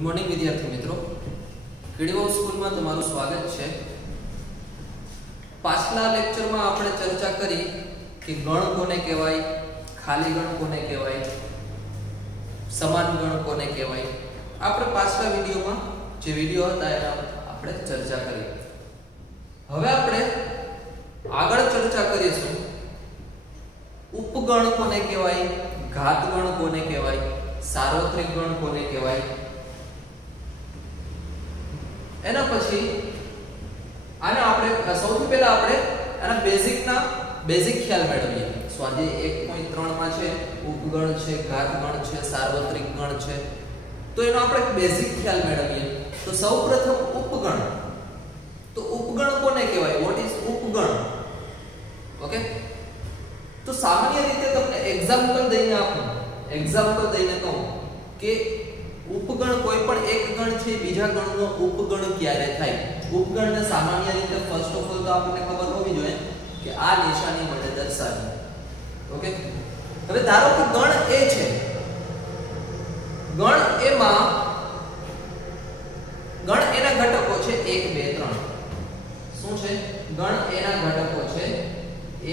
Good morning विद्यार्थी मित्रों, किडीवाव school में तमाરું स्वागत है। पाछला लेक्चर में આપણે ચર્ચા કરી કે ગણ કોને કહેવાય, ખાલી ગણ કોને કહેવાય, સમાન ગણ કોને કહેવાય। આપણે પાછલા વિડિયોમાં જે વિડિયો હતા એના આપણે ચર્ચા કરી। હવે આપણે આગળ ચર્ચા કરીશું ઉપગણ કોને કહેવાય, ઘાત ગણ કોને કહેવાય, સાર્વત્રિક ગણ કોને કહેવાય। એના પછી આને આપણે સૌથી પહેલા આપણે આના બેઝિક ખ્યાલ મેળવીએ। સ્વાધ્યાય 1.3 માં છે ઉપગણ છે, ઘાત ગણ છે, સાર્વત્રિક ગણ છે, તો એનો આપણે બેઝિક ખ્યાલ મેળવીએ। તો સૌપ્રથમ ઉપગણ, તો ઉપગણ કોને કહેવાય, વોટ ઇઝ ઉપગણ? ઓકે, તો સામાન્ય રીતે તમને એક્ઝામ્પલ દઈને કહું કે ઉપગણ કોઈ પણ એક ગણ છે બીજા ગણનો ઉપગણ ક્યારે થાય। ઉપગણને સામાન્ય રીતે ફર્સ્ટ ઓફ ઓલ તો આપણને ખબર હોવી જોઈએ કે આ નિશાની વડે દર્શાવીએ। ઓકે, હવે ધારો કે ગણ A છે, ગણ A માં ગણ A ના ઘટકો છે 1 2 3। શું છે? ગણ A ના ઘટકો છે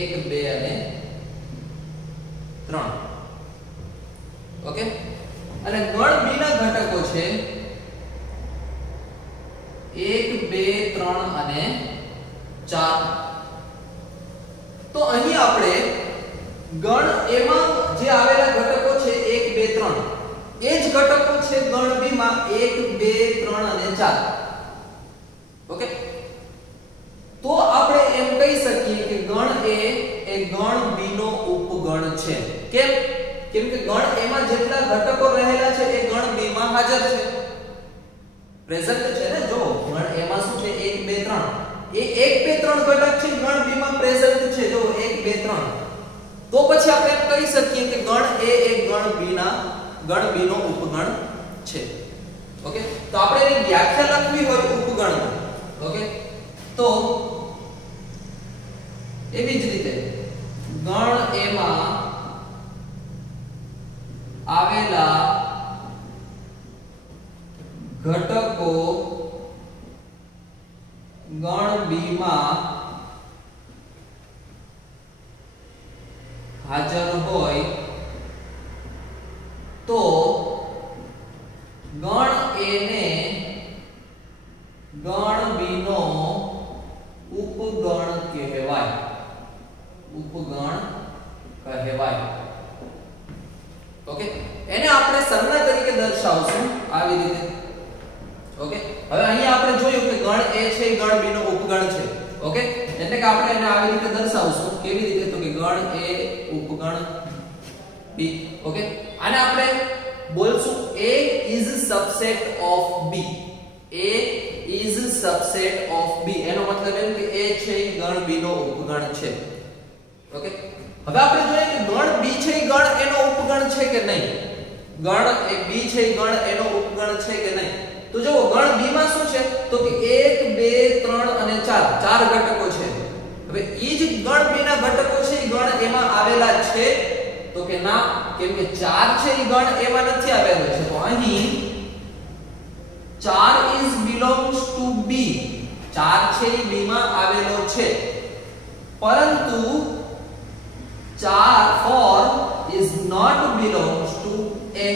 1 2 અને 3। ઓકે, અને ગણ B ના ઘટકો છે 1 2 3 અને 4। તો અહીં આપણે ગણ A માં જે આવેલા ઘટકો છે 1 2 3 એ જ ઘટકો છે ગણ B માં 1 2 3 અને 4। ઓકે, તો આપણે એમ કહી શકીએ કે ગણ A એ ગણ B નો ઉપગણ છે। કેમ કે ગણ A માં જેટલા ઘટકો રહેલા છે એ ગણ B માં હાજર છે, પ્રેઝન્ટ છે ને। જો ગણ A માં શું છે 1 2 3, એ 1 2 3 ઘટક છે ગણ B માં પ્રેઝન્ટ છે। જો 1 2 3, તો પછી આપણે એમ કહી શકીએ કે ગણ A એ ગણ B નો ઉપગણ છે। ઓકે, તો આપણે એની વ્યાખ્યા લખવી હોય ઉપગણની, ઓકે, તો એવી જ રીતે ગણ A માં આવેલા ઘટકો ગણ B માં હાજર હોય તો ગણ A ને ગણ B નો ઉપગણ કહેવાય। ઓકે, એને આપણે સંજ્ઞા તરીકે દર્શાવશું આવી રીતે। ઓકે, હવે અહીંયા આપણે જોયું કે ગણ A છે એ ગણ B નો ઉપગણ છે। ઓકે, એટલે કે આપણે એને આવી રીતે દર્શાવશું। કેવી રીતે? તો કે ગણ A ઉપગણ B। ઓકે, આને આપણે બોલશું A is subset of B। A is subset of B એનો મતલબ એમ કે A છે એ ગણ B નો ઉપગણ છે। ઓકે, હવે આપણે જોઈએ કે ગણ B છે એ ગણ A નો ઉપગણ છે કે નહીં, ગણ B છે એ ગણ A નો ઉપગણ છે કે નહીં। તો જો ગણ B માં શું છે તો કે 1 2 3 અને 4 ચાર ઘટકો છે। હવે ઈ જ ગણ B ના ઘટકો છે એ ગણ A માં આવેલા છે તો કે ના, કેમ કે 4 છે એ ગણ A માં નથી આવેલો છે। તો અહીં 4 is belongs to B, 4 છે એ B માં આવેલો છે, પરંતુ 4 is not belongs to A।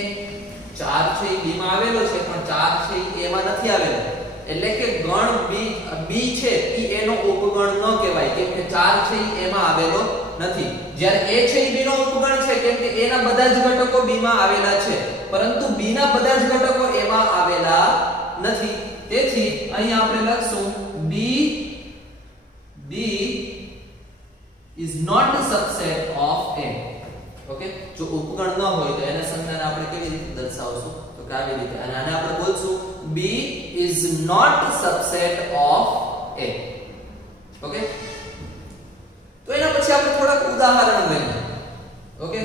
4 છે એ B માં આવેલો છે પણ 4 છે એ A માં નથી આવેલો, એટલે કે ગણ B છે એ A નો ઉપગણ ન કહેવાય, કેમ કે 4 છે એ A માં આવેલો નથી। જ્યારે A છે એ B નો ઉપગણ છે કેમ કે A ના બધા જ ઘટકો B માં આવેલા છે, પરંતુ B ના બધા જ ઘટકો A માં આવેલા નથી। તેથી અહીં આપણે લખશું B is not a subset of A। Okay, જો ઉપગણ ન હોય તો એને સંજ્ઞાને આપણે કેવી રીતે દર્શાવશું તો કે આવી રીતે, અને આને આપણે બોલશું B is not a subset of A। Okay, તો એના પછી આપણે થોડાક ઉદાહરણ લઈએ। ઓકે,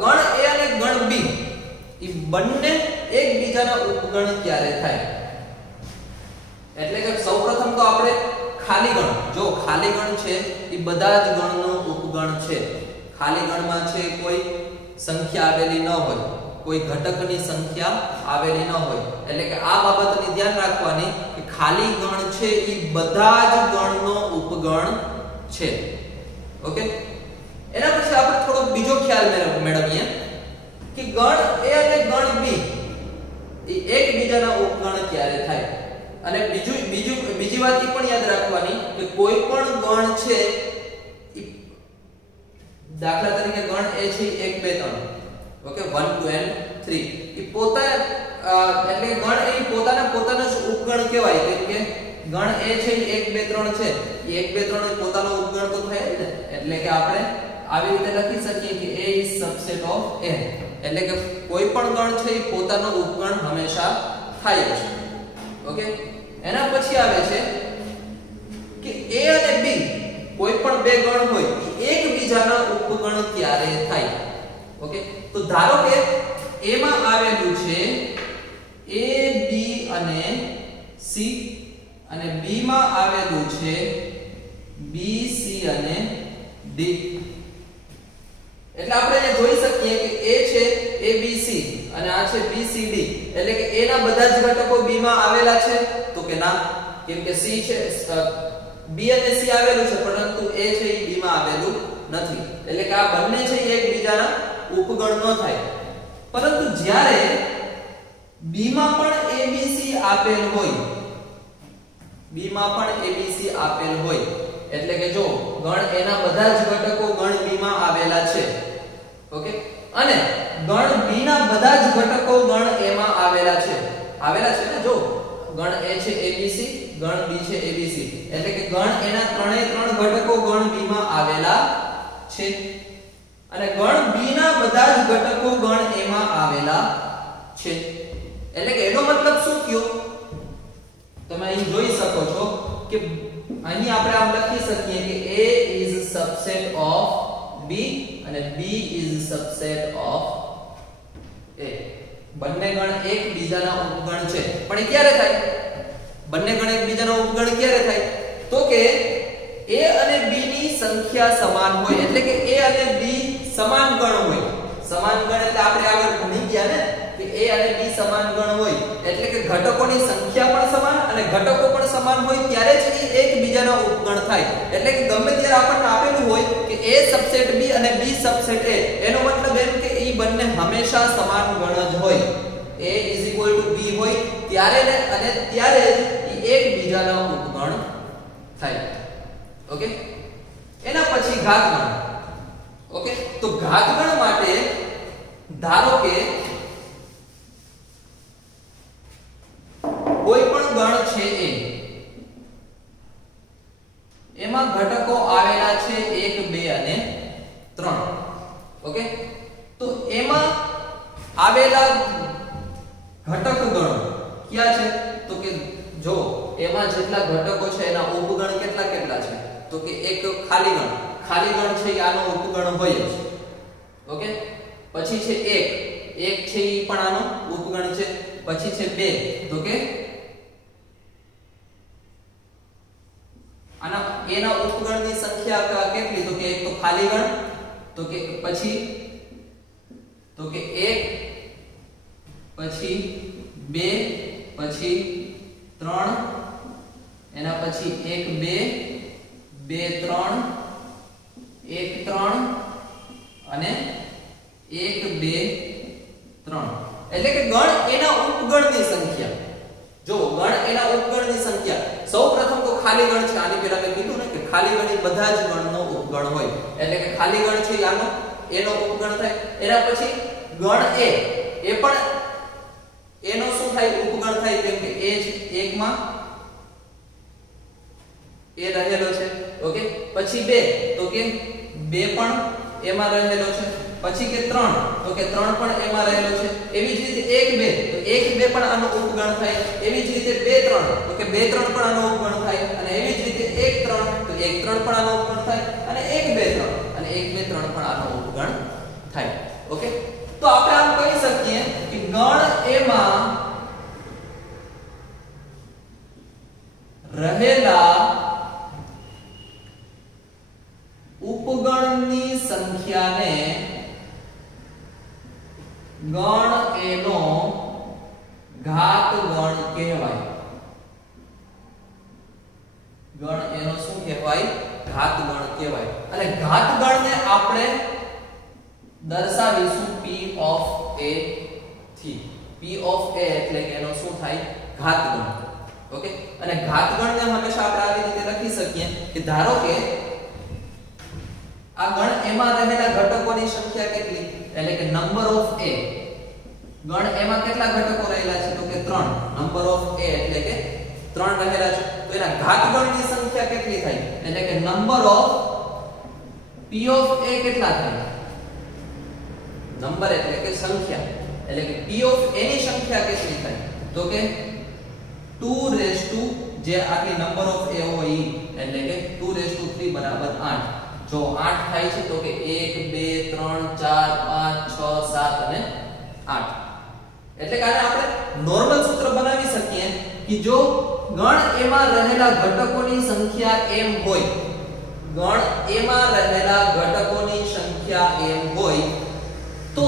ગણ A અને ગણ B એ બંને એકબીજાના ઉપગણ ક્યારે થાય? એટલે કે સૌપ્રથમ તો આપણે ખાલી ગણ, જો ખાલી ગણ છે એ બધા જ ગણનો ઉપગણ છે। ખાલી ગણમાં છે કોઈ સંખ્યા આવેલી ન હોય, કોઈ ઘટકની સંખ્યા આવેલી ન હોય એટલે કે આ બાબતની ધ્યાન રાખવાની કે ખાલી ગણ છે એ બધા જ ગણનો ઉપગણ છે ઓકે એના પછી આપણે થોડો બીજો ખ્યાલ મેળવીએ કે ગણ A અને ગણ B એ એકબીજાના ઉપગણ ક્યારે થાય અને બીજી વાત એ પણ યાદ રાખવાની કે કોઈ પણ ગણ છે દાખલા તરીકે ગણ A છે 1 2 3 ઓકે 1 2 and 3 એ પોતા એટલે ગણ A પોતાના જ ઉપગણ કહેવાય કેમ કે ગણ A છે 1 2 3 છે એ 1 2 3 પોતાનો ઉપગણ તો થાય જ ને એટલે કે આપણે આવી રીતે લખી શકીએ કે A is subset of A એટલે કે કોઈ પણ ગણ છે એ પોતાનો ઉપગણ હંમેશા થાય છે ઓકે એના પછી આવે છે કે A અને B કોઈ પણ બે ગણ હોય એકબીજાના ઉપગણ ક્યારે થાય ઓકે તો ધારો કે A માં આવેલું છે A B અને C અને B માં આવેલું છે B C અને D એટલે આપણે એ જોઈ શકીએ કે A છે ABC અને આ છે BCD એટલે કે A ના બધા જ ઘટકો B માં આવેલા છે તો કે ના કેમ કે C છે B અને C આવેલું છે પરંતુ A છે એ B માં આવેલું નથી એટલે કે આ બંને છે એકબીજાના ઉપગણ ન થાય પરંતુ જ્યારે B માં પણ ABC આપેલ હોય B માં પણ ABC આપેલ હોય એટલે કે જો ગણ A ના બધા જ ઘટકો ગણ B માં આવેલા છે ઓકે અને ગણ B ના બધા જ ઘટકો ગણ A માં આવેલા છે ને જો ગણ A છે ABC ગણ B છે ABC એટલે કે ગણ A ના ત્રણે ત્રણ ઘટકો ગણ B માં આવેલા છે અને ગણ B ના બધા જ ઘટકો ગણ A માં આવેલા છે એટલે કે એનો મતલબ શું થયો તમે અહીં જોઈ શકો છો કે અહીં આપણે આમ લખી શકીએ કે A is subset of B અને B is subset of A બંને ગણ એકબીજાના ઉપગણ છે પણ એ ક્યારે થાય બંને ગણ એકબીજાના ઉપગણ ક્યારે થાય તો કે A અને B ની સંખ્યા સમાન હોય એટલે કે A અને B સમાન ગણ હોય સમાન ગણ એટલે આપણે આગળ ભણી ગયા ને કે A અને B સમાન ગણ હોય એટલે કે ઘટકોની સંખ્યા પણ સમાન અને ઘટકો પણ સમાન હોય ત્યારે જ એ એકબીજાના ઉપગણ થાય એટલે કે ગમે ત્યારે આપણને આપેલું હોય કે A સબસેટ B અને B સબસેટ A એનો મતલબ એમ કે એ બંને હંમેશા સમાન ગણ જ હોય A = B હોય ત્યારે જ એ એકબીજાના ઉપગણ થાય ઓકે એના પછી ઘાતગણ ઓકે તો ઘાતગણ માટે ધારો કે કોઈ પણ ગણ છે A એમાં ઘટકો આવેલા છે 1 2 અને 3 ઓકે તો એમાં આવેલા ઘટક ગણ ક્યાં છે તો કે જો એમાં જેટલા ઘટકો છે એના ઉપગણ કેટલા છે તો કે એક ખાલી ગણ છે આનો ઉપગણ હોય જ ઓકે પછી છે 1 છે ઈ પણ આનો ઉપગણ છે પછી છે 2 તો કે આના એના ઉપગણની સંખ્યા કેટલી તો કે એક તો ખાલી ગણ તો કે પછી તો કે 1 પછી 2 પછી 3 એના પછી 1 2 2 3 1 3 અને 1 2 3 એટલે કે ગણ એના ઉપગણની સંખ્યા જો ગણ એના ઉપગણની સંખ્યા સૌપ્રથમ તો ખાલી ગણ છે આની પહેલા મેં કીધું ને કે ખાલી ગણ એ બધા જ ગણનો ઉપગણ હોય એટલે કે ખાલી ગણ છે આનો એનો ઉપગણ થાય એના પછી ગણ એ પણ એનો શું થાય ઉપગણ થાય કેમ કે એ જ એકમાં એ રહેલો છે ઓકે પછી 2 તો કે 2 પણ એમાં રહેલો છે પછી કે 3 તો કે 3 પણ એમાં રહેલો છે એવી જ રીતે 1 2 તો 1 2 પણ આનો ઉપગણ થાય એવી જ રીતે 2 3 તો કે 2 3 પણ આનો ઉપગણ થાય અને એવી જ રીતે 1 3 તો 1 3 પણ આનો ઉપગણ થાય અને 1 2 3 અને 1 2 3 પણ આનો ઉપગણ થાય ઓકે તો આપણે આમ કહી શકીએ કે ગણ એમાં રહેલા ઉપગણની સંખ્યાને ગણ એનો ઘાત ગણ કહેવાય. ગણ એનો શું કહેવાય? ઘાત ગણ કહેવાય. અને ઘાત ગણને આપણે દર્શાવીશું p of a થી. p of a એટલે કે એનો શું થાય? ઘાત ગણ. ઓકે, અને ઘાત ગણને હંમેશા આપણે આવી રીતે લખી શકીએ કે ધારો કે આ ગણ એમાં રહેલા ઘટકોની સંખ્યા કેટલી? એટલે કે નંબર ઓફ a. ગણ એમાં કેટલા ઘટકો રહેલા છે? તો કે 3. નંબર ઓફ a એટલે કે 3 રહેલા છે. તો એના ઘાત ગણની સંખ્યા કેટલી થાય? એટલે કે number of p of a કેટલા થાય? નંબર એટલે કે સંખ્યા, એટલે કે p of a ની સંખ્યા કેટલી થાય? તો કે 2 રેઝ ટુ જે આટલી નંબર ઓફ a હોય એટલે કે 2 રેઝ ટુ 3 બરાબર 8. જો 8 થાય છે તો કે 1 2 3 4 5 6 7 અને 8. એટલે કે આને આપણે નોર્મલ સૂત્ર બનાવી શકીએ કે જો ગણ એમાં રહેલા ઘટકોની સંખ્યા m હોય, ગણ એમાં રહેલા ઘટકોની સંખ્યા m હોય તો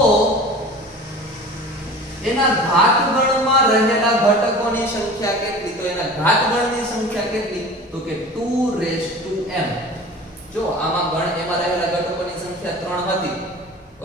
એના ઘાત ગણમાં રહેલા ઘટકોની સંખ્યા કેટલી? તો એના ઘાત ગણની સંખ્યા કેટલી? તો કે 2 રેઝ ટુ m. જો આમાં ગણ એમાં રહેલા ઘટકોની સંખ્યા 3 હતી.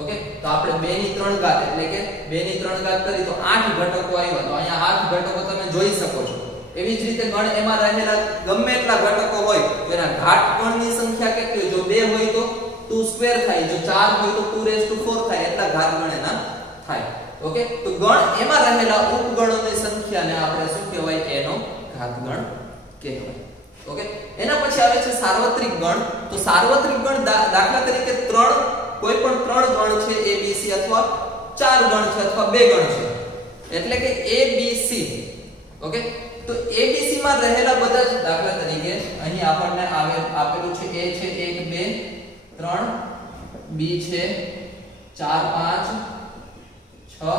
ઓકે, તો આપણે 2 ની 3 ઘાત એટલે કે 2 ની 3 ઘાત કરી તો 8 ઘટકો આવ્યા. તો અહીંયા 8 ઘટકો તમે જોઈ શકો છો. એવી જ રીતે ગણ એમાં રહેલા ગમે એટલા ઘટકો હોય તો એના ઘાત ગણની સંખ્યા કેટલી હોય? જો 2 હોય તો 2 સ્ક્વેર થાય, જો 4 હોય તો 2 રેઝ ટુ 4 થાય. એટલા ઘાત ગણ એના થાય. ઓકે, તો ગણ એમાં રહેલા ઉપગણોની સંખ્યાને આપણે શું કહેવાય? એનો ઘાત ગણ કહેવાય. ઓકે, એના પછી આવે છે સાર્વત્રિક ગણ. તો સાર્વત્રિક ગણ દાખલા તરીકે 3 કોઈ પણ 3 ગણ છે a b c અથવા 4 ગણ છે અથવા 2 ગણ છે એટલે કે a b c. ઓકે, તો a b c માં રહેલા બધા જ દાખલા તરીકે અહીં આપણને આપેલું છે a છે 1 2 3, b છે 4 5 6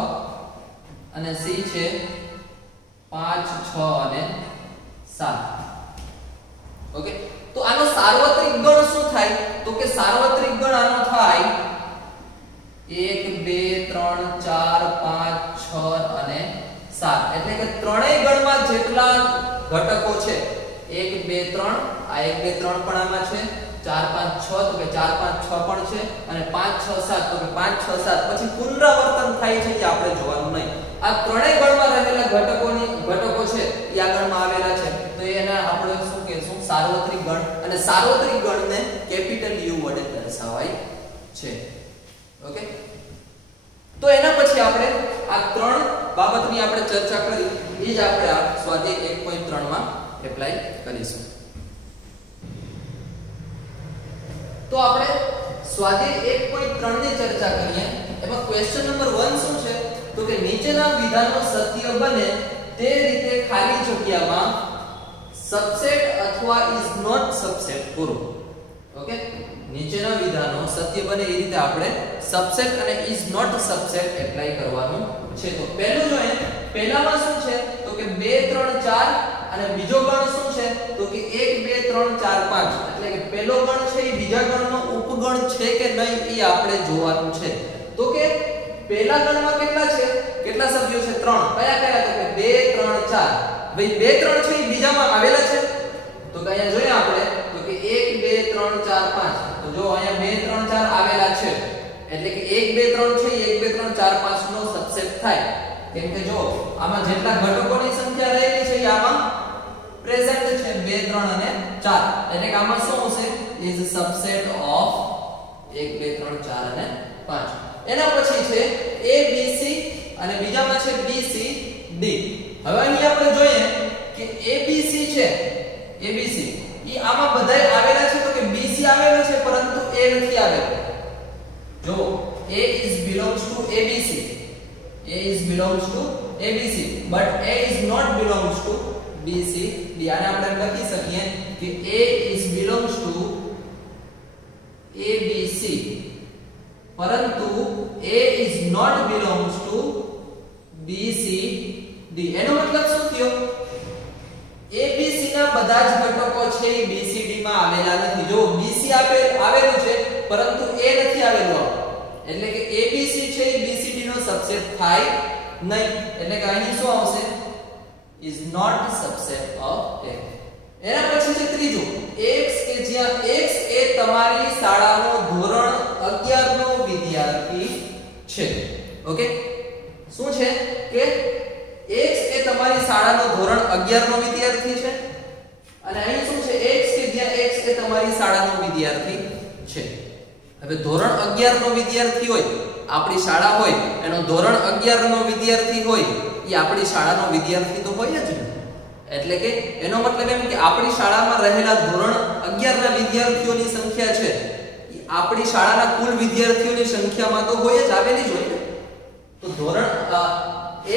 અને c છે 5 6 અને 7. ઓકે, તો આનો સાર્વત્રિક ગણ શું થાય? તો કે સાર્વત્રિક ગણ આનો થાય 1 2 3 4 5 6 અને 7. એટલે કે ત્રણેય ગણમાં જેટલા ઘટકો છે 1 2 3, આ 1 2 3 પણ આમાં છે, 4 5 6 તો કે 4 5 6 પણ છે અને 5 6 7 તો કે 5 6 7. પછી પુનરાવર્તન થાય છે કે આપણે જોવાનું નહીં. આ ત્રણેય ગણમાં રહેલા ઘટકો છે એ આ ગણમાં આવેલા છે તો એને આપણે શું કહેશું? સાર્વત્રિક ગણ. અને સાર્વત્રિક ગણને કેપિટલ U વડે દર્શાવાય છે. ઓકે, તો એના પછી આપણે આ ત્રણ બાબતની આપણે ચર્ચા કરી એ જ આપણે આ સ્વાધ્યાય 1.3 માં એપ્લાય કરીશું. તો આપણે સ્વાધ્યાય 1.3 ની ચર્ચા કરીએ. એમાં ક્વેશ્ચન નંબર 1 શું છે? તો કે નીચેના વિધાનો સત્ય બને તે રીતે ખાલી જગ્યામાં સબસેટ અથવા ઇઝ નોટ સબસેટ પૂરો. ઓકે, નીચેના વિધાનો સત્ય બને એ રીતે આપણે સબસેટ અને ઇઝ નોટ સબસેટ એપ્લાય કરવાનું છે. તો પહેલું જોઈએ, પહેલામાં શું છે? તો કે 2 3 4 અને બીજો ગણ શું છે? તો કે 1 2 3 4 5. એટલે કે પહેલો ગણ છે એ બીજા ગણનો ઉપગણ છે કે નહીં એ આપણે જોવાનું છે. તો કે પહેલા ગણમાં કેટલા છે? કેટલા સભ્યો છે? 3. કયા કયા? તો કે 2 3 4. ભાઈ 2 3 છે એ બીજામાં આવેલા છે તો કે અહીંયા જોઈએ આપણે તો કે 1 2 3 4 5. તો જો અહીંયા 2 3 4 આવેલા છે એટલે કે 1 2 3 છે 1 2 3 4 5 નો સબસેટ થાય. કેમ કે જો આમાં જેટલા ઘટકોની સંખ્યા રહેલી છે એ આમાં પ્રેઝન્ટ છે 2 3 અને 4. એટલે કે આમાં શું હશે? ઇઝ સબસેટ ઓફ 1 2 3 4 અને 5. એના પછી છે a b c અને બીજામાં છે b c d. હવે અહીં આપણે જોઈએ કે a b c છે, a b c ઈ આમાં બધાય આવેલા છે તો કે b c આવેલો છે પરંતુ a નથી આવેલો. જો a is belongs to a b c, a is belongs to a b c but a is not belongs to b c d. આને આપણે લખી શકીએ કે a is belongs to a b c પરંતુ a is not belongs to b c d. એનો મતલબ શું થયો? a b c ના બધા જ ઘટકો છે એ b c d માં આવેલા નથી. જો b c આવેલું છે પરંતુ a નથી આવેલું. એટલે કે ABC છે એ BCD નો સબસેટ થાય નહીં, એટલે કે અહીં શું આવશે is not subset of A. એના પછી છે ત્રીજું x કે જ્યાં x એ તમારી શાળાનો ધોરણ 11 નો વિદ્યાર્થી છે. ઓકે, શું છે કે x એ તમારી શાળાનો ધોરણ 11 નો વિદ્યાર્થી છે અને અહીં શું છે x કે જ્યાં x એ તમારી શાળાનો વિદ્યાર્થી છે. હવે ધોરણ 11 નો વિદ્યાર્થી હોય, આપણી શાળા હોય, એનો ધોરણ 11 નો વિદ્યાર્થી હોય, એ આપણી શાળાનો વિદ્યાર્થી તો હોય જ ને. એટલે કે એનો મતલબ એમ કે આપણી શાળામાં રહેલા ધોરણ 11 ના વિદ્યાર્થીઓની સંખ્યા છે એ આપણી શાળાના કુલ વિદ્યાર્થીઓની સંખ્યામાં તો હોય જ, આવેલી જ હોય ને. તો ધોરણ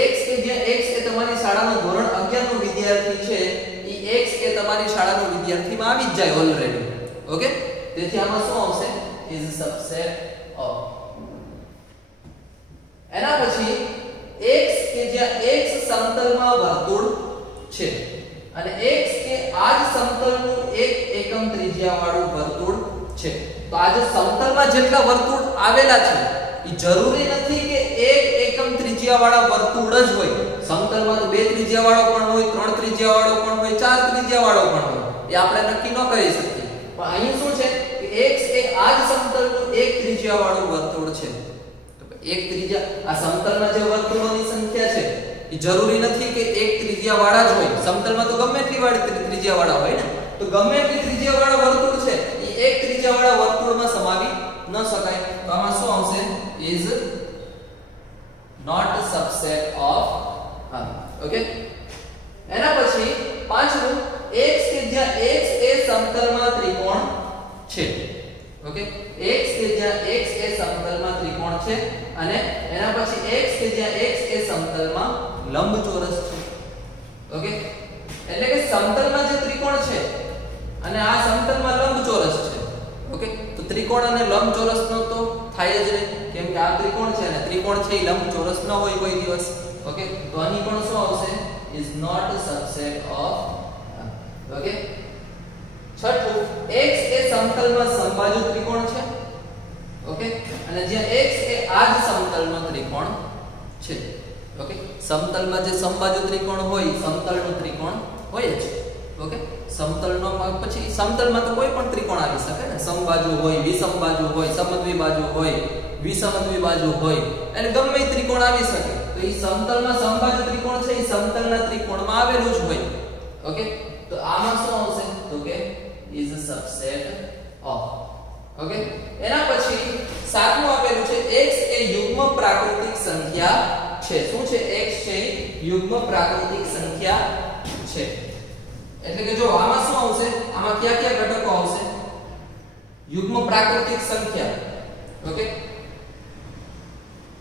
x કે જ્યાં x એ તમારી શાળાનો ધોરણ 11 નો વિદ્યાર્થી છે, એ x એ તમારી શાળાનો વિદ્યાર્થીમાં આવી જ જાય ઓલરેડી. ઓકે, તેથી આમાં શું આવશે is a subset of. એના પછી x કે જ્યાં x સમતલમાં વર્તુળ છે અને x કે આ જ સમતલનું એક એકમ ત્રિજ્યા વાળું વર્તુળ છે. તો આ જે સમતલમાં જેટલા વર્તુળ આવેલા છે એ જરૂરી નથી કે એક એકમ ત્રિજ્યા વાળા વર્તુળ જ હોય. સમતલમાં તો બે ત્રિજ્યા વાળો પણ હોય, ત્રણ ત્રિજ્યા વાળો પણ હોય, ચાર ત્રિજ્યા વાળો પણ હોય, એ આપણે નક્કી ન કરી શકીએ. પણ અહીં શું છે કે x એ આ જ સમતલનું એક ત્રિજ્યા વાળું વર્તુળ છે. તો એક ત્રિજ્યા, આ સમતલમાં જે વર્તુળોની સંખ્યા છે એ જરૂરી નથી કે એક ત્રિજ્યા વાળા જ હોય. સમતલમાં તો ગમે એટલી વાળી ત્રિજ્યા વાળા હોય ને, તો ગમે એટલી ત્રિજ્યા વાળા વર્તુળ છે એ એક ત્રિજ્યા વાળા વર્તુળમાં સમાવી ન શકાય. તો આમાં શું આવશે is not a subset of. Okay, એના પછી પાંચમું x કે જ્યાં x એ સમતલમાં ત્રિકોણ છે. ઓકે, x કે જ્યાં x એ સમતલમાં ત્રિકોણ છે અને એના પછી x કે જ્યાં x એ સમતલમાં લંબચોરસ છે. ઓકે, એટલે કે સમતલમાં જે ત્રિકોણ છે અને આ સમતલમાં લંબચોરસ છે. ઓકે, તો ત્રિકોણ અને લંબચોરસનો તો થાય જ નહીં, કેમ કે આ ત્રિકોણ છે અને ત્રિકોણ છે એ લંબચોરસ ન હોય કોઈ દિવસ. ઓકે, તો અહીં પણ શું આવશે is not a subset of. Okay, છઠ્ઠું x એ સમતલમાં સમબાજુ ત્રિકોણ છે. ઓકે, અને જ્યાં x એ આ જ સમતલનો ત્રિકોણ છે. ઓકે, સમતલમાં જે સમબાજુ ત્રિકોણ હોય, સમતલનો ત્રિકોણ હોય જ. ઓકે, સમતલનો પછી સમતલમાં તો કોઈ પણ ત્રિકોણ આવી શકે ને, સમબાજુ હોય, વિષમબાજુ હોય, સમદ્વિબાજુ હોય, વિષમદ્વિબાજુ હોય, એટલે ગમે તે ત્રિકોણ આવી શકે. તો એ સમતલમાં સમબાજુ ત્રિકોણ છે એ સમતલના ત્રિકોણમાં આવેલું જ હોય. ઓકે, તો આમાં શું આવશે તો કે is a subset of. Okay, એના પછી સાતમું આપેલું છે x એ યુગ્મ પ્રાકૃતિક સંખ્યા છે. શું છે? x છે યુગ્મ પ્રાકૃતિક સંખ્યા છે. એટલે કે જો આમાં શું આવશે, આમાં કયા કયા ઘટકો આવશે? યુગ્મ પ્રાકૃતિક સંખ્યા. ઓકે,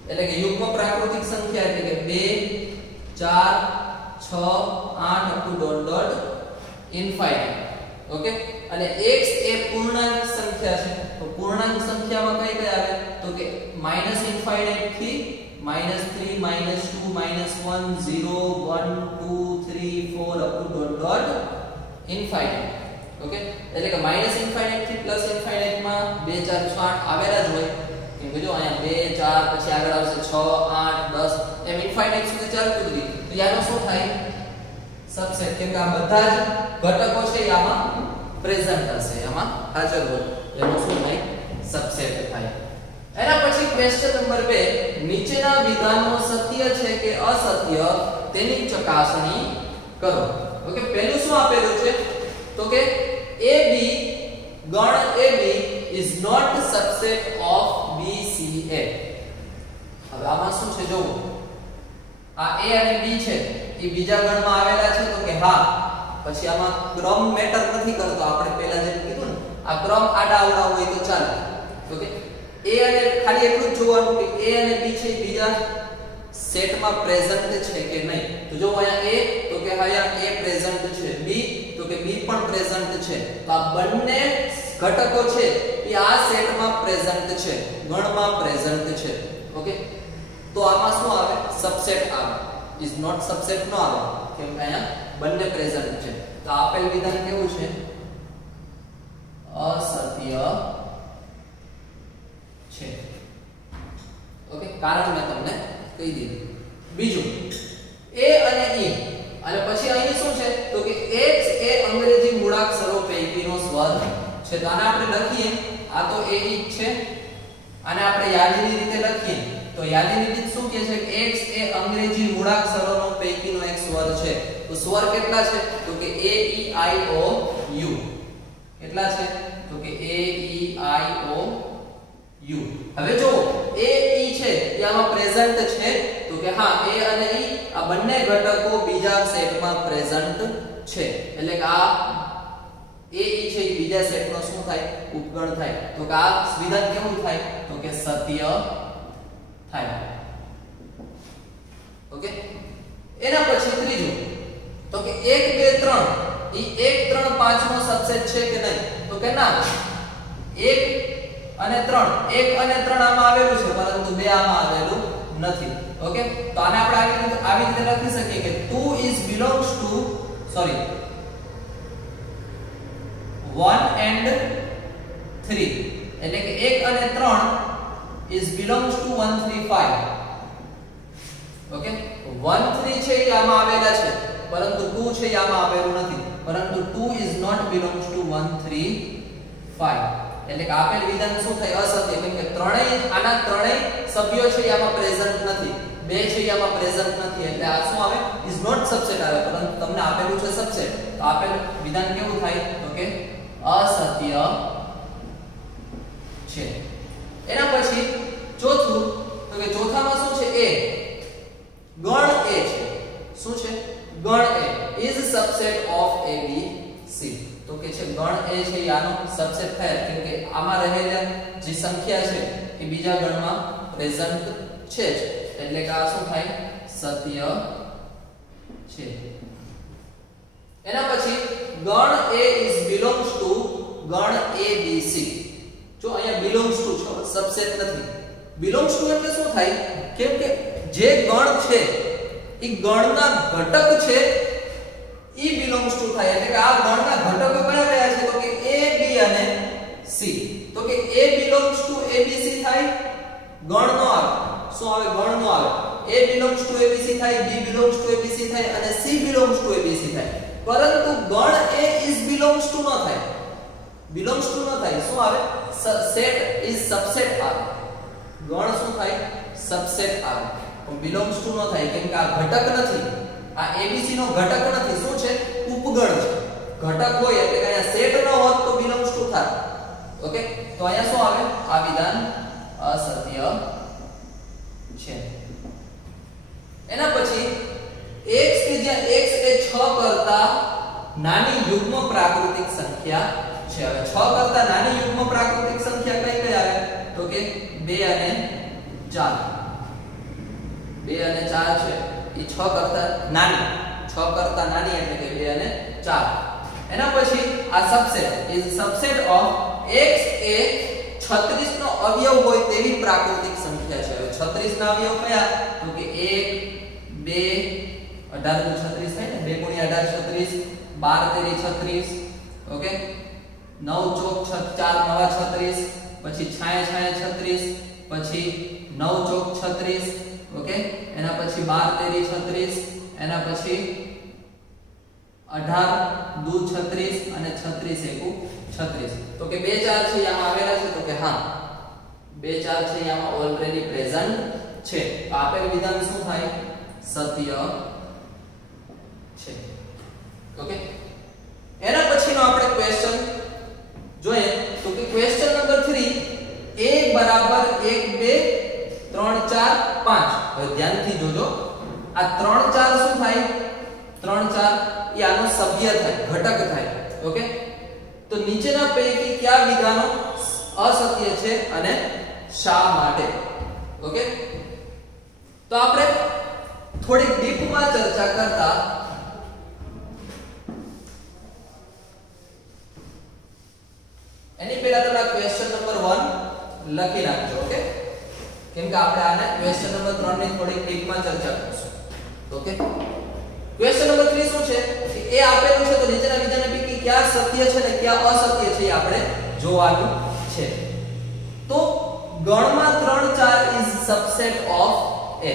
એટલે કે યુગ્મ પ્રાકૃતિક સંખ્યા એટલે કે 2 4 6 8 up to dot dot infinite. Okay, અને x એ પૂર્ણાંક સંખ્યા છે. તો પૂર્ણાંક સંખ્યામાં કઈ કઈ આવે તો કે -ઇન્ફાઇનાઇટ થી -3 -2 -1 0 1 2 3 4 up to dot dot infinite. Okay, એટલે કે -ઇન્ફાઇનાઇટ થી +ઇન્ફાઇનાઇટ માં 2 4 6 8 આવેલા જ હોય. કેમ કે જો અહીંયા 2 4 પછી આગળ આવશે 6 8 10 એમ ઇન્ફાઇનાઇટ સુધી ચાલતું રહે. તો યાનો શું થાય? સબસેટ. કેમ કે આ બધા જ ઘટકો છે આમાં પ્રેઝન્ટ હશે, આમાં હાજર હોય, એનો શું થાય? સબસેટ થાય. એના પછી ક્વેશ્ચન નંબર 2, નીચેના વિધાનો સત્ય છે કે અસત્ય તેની ચકાસણી કરો. ઓકે, પહેલું શું આપેલું છે તો કે AB ગણ AB is not subset of BCA. હવે આમાં શું છે જોવો, આ A અને B છે એ બીજા ગણમાં આવેલા છે તો કે હા. પછી આમાં ક્રમ મેટર નથી કરતો, આપણે પહેલા જેમ કીધું ને, આ ક્રમ આડા અવડા હોય તો ચાલે. ઓકે, A અને ખાલી એટલું જ જોવાનું કે A અને B છે બીજા સેટમાં પ્રેઝન્ટ છે કે નહીં. તો જો અહીંયા A તો કે અહીંયા A પ્રેઝન્ટ છે, B તો કે B પણ પ્રેઝન્ટ છે. તો આ બંને ઘટકો છે એ આ સેટમાં પ્રેઝન્ટ છે, ગણમાં પ્રેઝન્ટ છે. ઓકે, તો આમાં શું આવે? સબસેટ આવે. is not subset નો આવે કેમ કે અહીંયા બંને પ્રેઝન્ટ છે. તો આપેલ વિધાન કેવું છે? અસત્ય છે. કારણ મેં તમને કહી દીધું. બીજું a અને e અને પછી અહીં શું છે તો કે x એ અંગ્રેજી મૂળાક્ષરો પૈકીનો સ્વર છે. તો આને આપણે લખીએ, આ તો a e છે, આને આપણે યાદીની રીતે લખીએ તો યાદીની રીત શું કહે છે x એ અંગ્રેજી મૂળાક્ષરોનો પૈકીનો એક સ્વર છે. તો સ્વર કેટલા છે તો કે a e i o u. કેટલા છે તો કે a e i o u. હવે જો a e છે એ આમાં પ્રેઝન્ટ છે તો કે હા a અને e આ બંને ઘટકો બીજા સેટમાં પ્રેઝન્ટ છે. એટલે કે આ a e છે એ બીજા સેટનો શું થાય ઉપગણ થાય. તો કે આ વિધાન કેવું થાય તો કે સત્ય થાય. ઓકે. એના પછી ત્રીજું તો કે 1 2 3 ઈ 1 3 5 નો સબસેટ છે કે નહીં તો કે ના. 1 અને 3 આમાં આવેલું છે પરંતુ 2 આમાં આવેલું નથી. ઓકે. તો આને આપણે આવી રીતે લખી શકીએ કે 2 is belongs to 1 and 3 એટલે કે 1 અને 3 is belongs to 1 3 5. ઓકે. 1 3 છે એ આમાં આવેલા છે પરંતુ 2 છે એ આમાં આવેલું નથી. પરંતુ 2 is not belongs to 1 3 5. એટલે કે આપેલ વિધાન શું થાય અસત્ય. કેમ કે આના ત્રણેય સભ્યો છે આમાં પ્રેઝન્ટ નથી, બે છે આમાં પ્રેઝન્ટ નથી. એટલે આ શું આવે ઇઝ નોટ સબસેટ આવે. પરંતુ તમને આપેલું છે સબસેટ. તો આપેલ વિધાન કેવું થાય તો કે અસત્ય છે. એના પછી ચોથું તો કે ચોથામાં શું છે a ગણ a છે. શું છે ગણ a is subset of a b c. તો કે છે ગણ a છે આનો સબસેટ થાય કેમ કે આમાં રહેલા જે સંખ્યા છે એ બીજા ગણમાં પ્રેઝન્ટ છે જ. એટલે કે આ શું થાય સત્ય છે. એના પછી ગણ a is belongs to ગણ a b c. જો અહીંયા belongs to છે સબસેટ નથી. belongs to એટલે શું થાય કેમ કે જે ગણ છે એ ગણના ઘટક છે ઈ belongs to થાય. એટલે કે આ ગણના ઘટકો કયા કયા છે તો કે a b અને c. તો કે a belongs to a b c થાય ગણનો આવે. શું આવે ગણનો આવે. a belongs to a b c થાય, b belongs to a b c થાય અને c belongs to a b c થાય. પરંતુ ગણ a is belongs to ન થાય. belongs to ન થાય. શું આવે set is subset આવે. ગણ શું થાય સબસેટ આવે. પણ belongs to ન થાય કેમ કે આ ઘટક નથી. આ abc નો ઘટક નથી. શું છે ઉપગણ છે. ઘટક હોય એટલે કે અહીંયા સેટ ન હોત તો belongs to થાય. ઓકે. તો અહીંયા શું આવે આ વિધાન અસત્ય છે. એના પછી x કે જ્યાં x એ 6 કરતા નાની યુગ્મ પ્રાકૃતિક સંખ્યા છે. હવે 6 કરતા નાની યુગ્મ પ્રાકૃતિક સંખ્યા કઈ કઈ આવે તો કે 2 અને 4. 2 અને 4 છે એ 6 કરતા નાની. 6 કરતા નાની એટલે કે 2 અને 4. એના પછી આ subset is subset of x એ 36 નો અવયવ હોય તેવી પ્રાકૃતિક સંખ્યા છે. હવે 36 ના અવયવ કયા તો કે 1 2 18 * 36 થાય ને 2 * 18 36 12 * 36. ઓકે. 9 ચોક 4 નવા 36 પછી છાયા છાયા 36 પછી 9 ચોક 36. ઓકે. એના પછી 12 * 36 એના પછી 18 દુ 36 અને 36 એકુ 36. તો કે 2 4 છે આમાં આવેલા છે તો કે હા 2 4 છે આમાં ઓલરેડી પ્રેઝન્ટ છે. તો આપેલ વિધાન શું થાય સત્ય છે. ઓકે. એના પછીનો આપણે ક્વેશ્ચન જોઈએ તો કે ક્વેશ્ચન નંબર 3 a બરાબર 1 2 3 4 5. હવે ધ્યાનથી જોજો આ 3 4 શું થાય 3 4 એ આનો સભ્ય થાય ઘટક થાય. ઓકે. તો નીચેના પૈકી કયા વિધાનો અસત્ય છે અને શા માટે. ઓકે. તો આપણે થોડી ડીપમાં ચર્ચા કરતા એની પહેલા તમે ક્વેશ્ચન નંબર 1 લખી નાખજો. ઓકે. કેમ કે આપણે આને ક્વેશ્ચન નંબર 3 ની થોડી ડીપમાં ચર્ચા કરીશું. ઓકે. ક્વેશ્ચન નંબર 3 શું છે કે એ આપેલું છે તો નીચેના વિધાન પૈકી કયા સત્ય છે ને કયા અસત્ય છે એ આપણે જોવાનું છે. તો ગણમાં 3 4 ઇઝ સબસેટ ઓફ એ.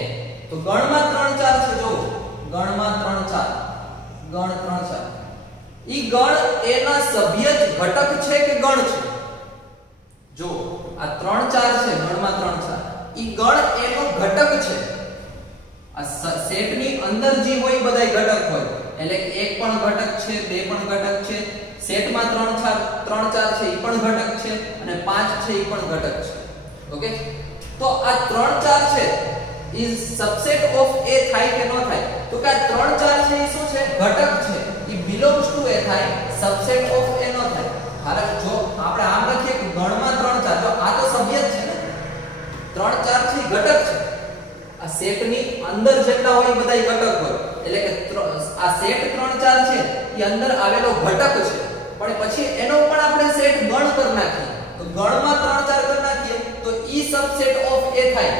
તો ગણમાં 3 4 છે, જો ગણમાં 3 4, ગણ 3 4, ઈ ગણ એના સભ્ય જ ઘટક છે કે ગણ છે? જો આ 3 4 છે, ગણમાં 3 4, ઈ ગણ એનો ઘટક છે. આ સેટની અંદર જે હોય બધાય ઘટક હોય, એટલે એક પણ ઘટક છે, બે પણ ઘટક છે, સેટમાં 3 4 છે ઈ પણ ઘટક છે, અને 5 છે ઈ પણ ઘટક છે. ઓકે, તો આ 3 4 છે ઇઝ સબસેટ ઓફ એ થાય કે ન થાય? તો કે આ 3 4 છે ઈ શું છે? ઘટક છે, ઈ બિલોંગ્સ ટુ એ થાય, સબસેટ ઓફ એ ન થાય. હાલે જો આપણે આમ લખીએ કે ગણમાં 3 4, તો આ તો સભ્ય જ છે ને, 3 4 છે ઈ ઘટક છે. આ સેટની અંદર જેટલા હોય બધાય ઘટક હોય, એટલે કે આ સેટ 3 4 છે ઈ અંદર આવેલો ઘટક છે. પણ પછી એનો પણ આપણે સેટ ગણ કરી નાખીએ, તો ગણમાં 3 4 કરી નાખીએ તો ઈ સબસેટ ઓફ એ થાય.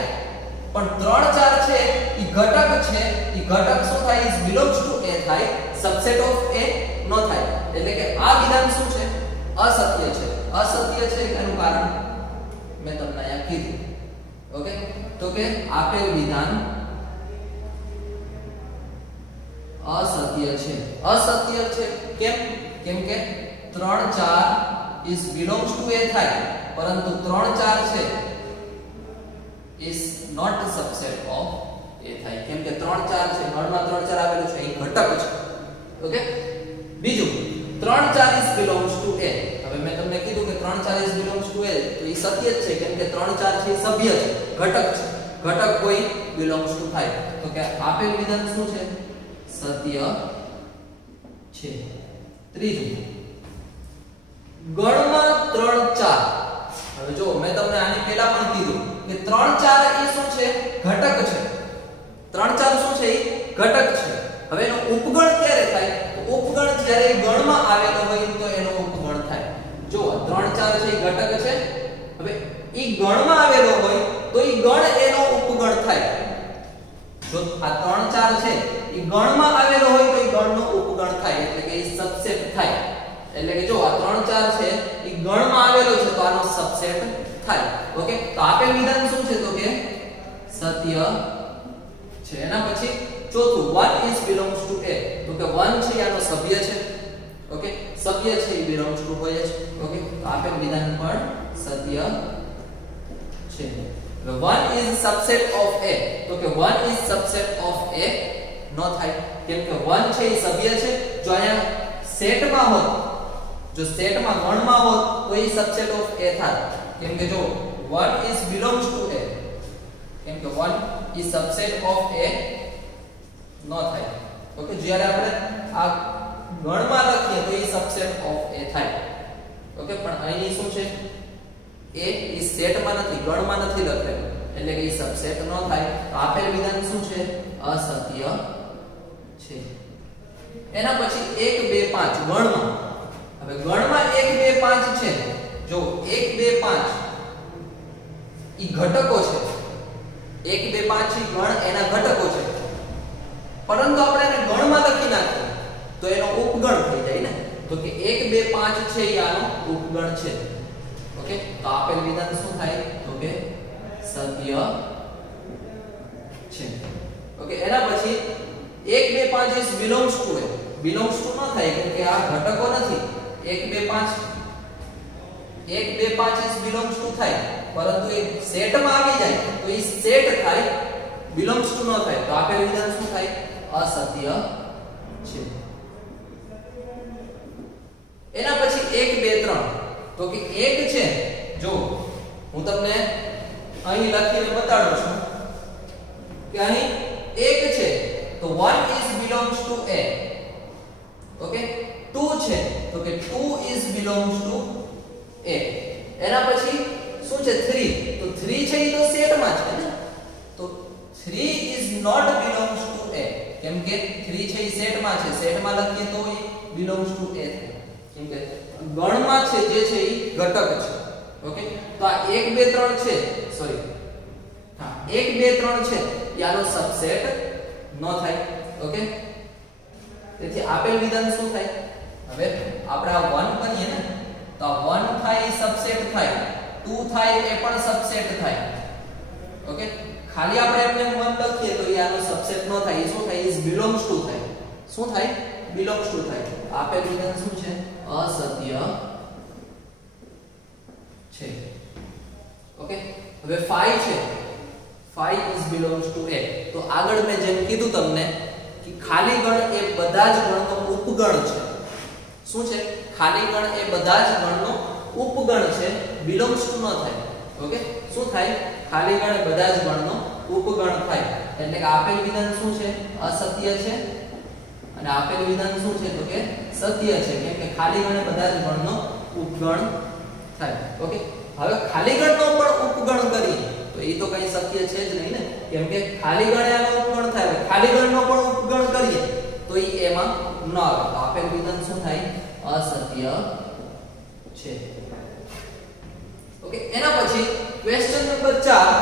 પણ 3 4 છે ઈ ઘટક છે, ઈ ઘટક શું થાય? ઇઝ બિલોંગ્સ ટુ એ થાય, સબસેટ ઓફ એ ન થાય. એટલે કે આ વિધાન શું છે? અસત્ય છે. અસત્ય છે એનું કારણ મેં તમને અહીંયા કીધું. ઓકે, તો કે આપેલ વિધાન અસત્ય છે. અસત્ય છે કેમ? કેમ કે 3 4 is belongs to a થાય, પરંતુ 3 4 છે is not a subset of a થાય. કેમ કે 3 4 છે, ગણમાં 3 4 આવેલું છે, એ ઘટક છે. ઓકે, બીજું 3 4 is belongs to a. હવે મેં તમને કીધું કે 3 4 is belongs to a, તો એ સત્ય જ છે. કેમ કે 3 4 છે સભ્ય છે, ઘટક છે. ઘટક કોઈ belongs to થાય. તો કે આપેલ વિધાન શું છે? સત્ય છે. ત્રીજું, ગણમાં 3 4. હવે જો મેં તમને આની પહેલા પણ કીધું કે 3 4 એ શું છે? ઘટક છે. 3 4 શું છે? એ ઘટક છે. હવે એનો ઉપગણ ક્યારે થાય? તો ઉપગણ જ્યારે ગણમાં આવેલો હોય તો એનો ઉપગણ થાય. જો 3 4 છે એ ઘટક છે, હવે ઈ ગણમાં આવેલો હોય તો ઈ ગણ એનો ઉપગણ થાય. જો આ 3 4 છે ઈ ગણમાં આવેલો હોય તો ઈ ગણનો ઉપગણ થાય, એટલે કે ઈ સબસેટ થાય. એટલે કે જો આ 3 4 છે ઈ ગણમાં આવેલો છે તો આનો સબસેટ થાય. ઓકે, તો આપેલ વિધાન શું છે? તો કે સત્ય છે. એના પછી ચોથું, 1 is belongs to a. તો કે 1 છે આનો સભ્ય છે. ઓકે, સભ્ય છે ઈ belongs to હોય છે. ઓકે, તો આપેલ વિધાન પણ સત્ય છે. 1 is subset of a. તો કે 1 is subset of a નો થાય. કેમ કે 1 છે એ સભ્ય છે. જો અહીંયા સેટમાં હોત, જો સેટમાં ગણમાં હોત તો એ સબસેટ ઓફ a થાય. કેમ કે જો 1 is belongs to a, કેમ કે 1 is subset of a નો થાય. ઓકે, જ્યારે આપણે આ ગણમાં લખીએ તો એ સબસેટ ઓફ a થાય. ઓકે, પણ અહીં શું છે? a એ સેટમાં નથી, ગણમાં નથી લખેલું, એટલે કે એ સબસેટ નો થાય. તો આપેલ વિધાન શું છે? અસત્ય છે. એના પછી 1 2 5 ગણમાં. હવે ગણમાં 1 2 5 છે. જો 1 2 5 ઈ ઘટકો છે. 1 2 5 ઈ ગણ એના ઘટકો છે. પરંતુ આપણે એને ગણમાં લખી નાખીએ તો એનો ઉપગણ થઈ જાય ને. તો કે 1 2 5 છે ઈ આનો ઉપગણ છે. ઓકે, તો આપેલ વિધાન શું થાય? તો કે સત્ય છે. ઓકે, એના પછી 1 2 5 is belongs to a. belongs to ન થાય કેમ કે આ ઘટકો નથી. 1 2 5 1 2 5 is belongs to થાય, પરંતુ એ સેટમાં આવી જાય તો એ સેટ થાય, belongs to ન થાય. તો આપેલ વિધાન શું થાય? અસત્ય છે. એના પછી 1 2 3. તો કે 1 છે, જો હું તમને અહીં લખીને બતાડું છું કે અહીં 1 છે તો 1 is belongs to a. Okay, 2 છે તો કે 2 is belongs to a. એના પછી શું છે? 3. તો 3 છે એ તો સેટમાં છે ને, તો 3 is not belongs to a. કેમ કે 3 છે એ સેટમાં છે, સેટમાં લખીએ તો એ belongs to a થાય. કેમ કે ગણમાં છે જે છે એ ઘટક છે. ઓકે, તો આ 1 2 3 છે, સોરી, હા 1 2 3 છે યાનો સબસેટ ન થાય. ઓકે, તેથી આપેલ વિધાન શું થાય? હવે આપણે આ 1 કરીએ ને તો આ 1 થાય એ સબસેટ થાય, 2 થાય એ પણ સબસેટ થાય. ઓકે, ખાલી આપણે એમને 1 લખીએ તો એ આનો સબસેટ ન થાય. એ શું થાય? ઇઝ બિલોંગ્સ ટુ થાય. શું થાય? બિલોંગ્સ ટુ થાય. આપેલ વિધાન શું છે? અસત્ય છે. ઓકે, હવે 5 છે. 5 ઇઝ બિલોંગ્સ ટુ A. તો આગળ મેં જેમ કીધું તમને કે ખાલી ગણ એ બધા જ ગણનો ઉપગણ છે. શું છે? ખાલી ગણ એ બધા જ ગણનો ઉપગણ છે, બિલોંગ્સ ટુ ન થાય. ઓકે, શું થાય? ખાલી ગણ એ બધા જ ગણનો ઉપગણ થાય. એટલે કે આપેલ વિધાન શું છે? અસત્ય છે. અને આપેલ વિધાન શું છે? તો કે સત્ય છે. કેમ કે ખાલી ગણ એ બધા જ ગણનો ઉપગણ થાય. ઓકે, હવે ખાલી ગણનો પણ ઉપગણ કરીએ તો એ તો કઈ સત્ય છે જ નહીં ને. કેમ કે ખાલી ગણ આનો ઉપગણ થાય. ખાલી ગણનો પણ ઉપગણ કરીએ તો એ એમાં ન આવે. તો આપેલ વિધાન શું થાય? અસત્ય છે. ઓકે, એના પછી ક્વેશ્ચન નંબર 4,